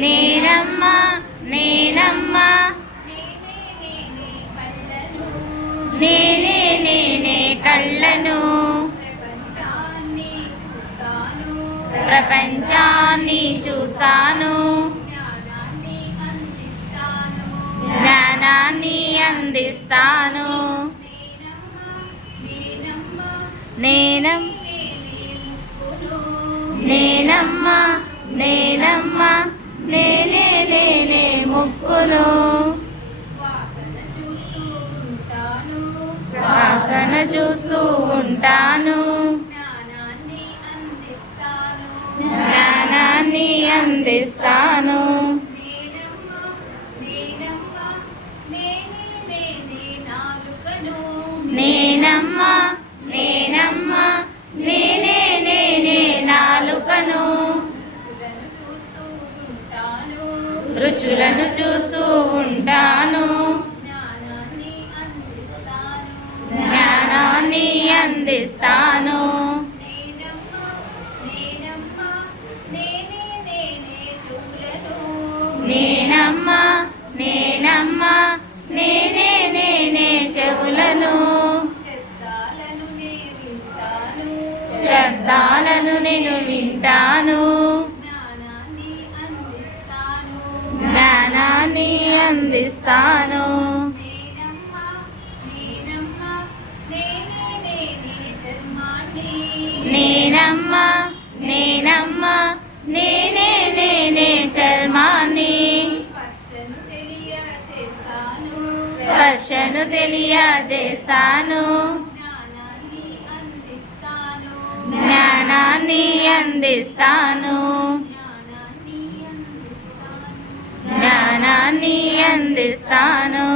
నేనమ్మా నేనమ్మా. నేనే నేనే కళ్ళను. ప్రపంచాన్ని చూస్తాను. జ్ఞానాన్ని అందిస్తాను. నేనం నేనమ్మా నేనమ్మా. నేనే నేనే ముక్కును వాసన చూస్తూ ఉంటాను. జ్ఞానాన్ని అందిస్తాను. రుచులను చూస్తూ ఉంటాను. జ్ఞానాన్ని అందిస్తాను. నేనమ్మా నేనమ్మా నేనే నేనే చెవులను. శబ్దాలను నేను వింటాను. అందిస్తాను నేనమ్మా నేనమ్మా నేనే నేనే చర్మాన్ని. స్పర్శను తెలియజేస్తాను. జ్ఞానాన్ని అందిస్తాను. జ్ఞానాన్ని అందిస్తాను.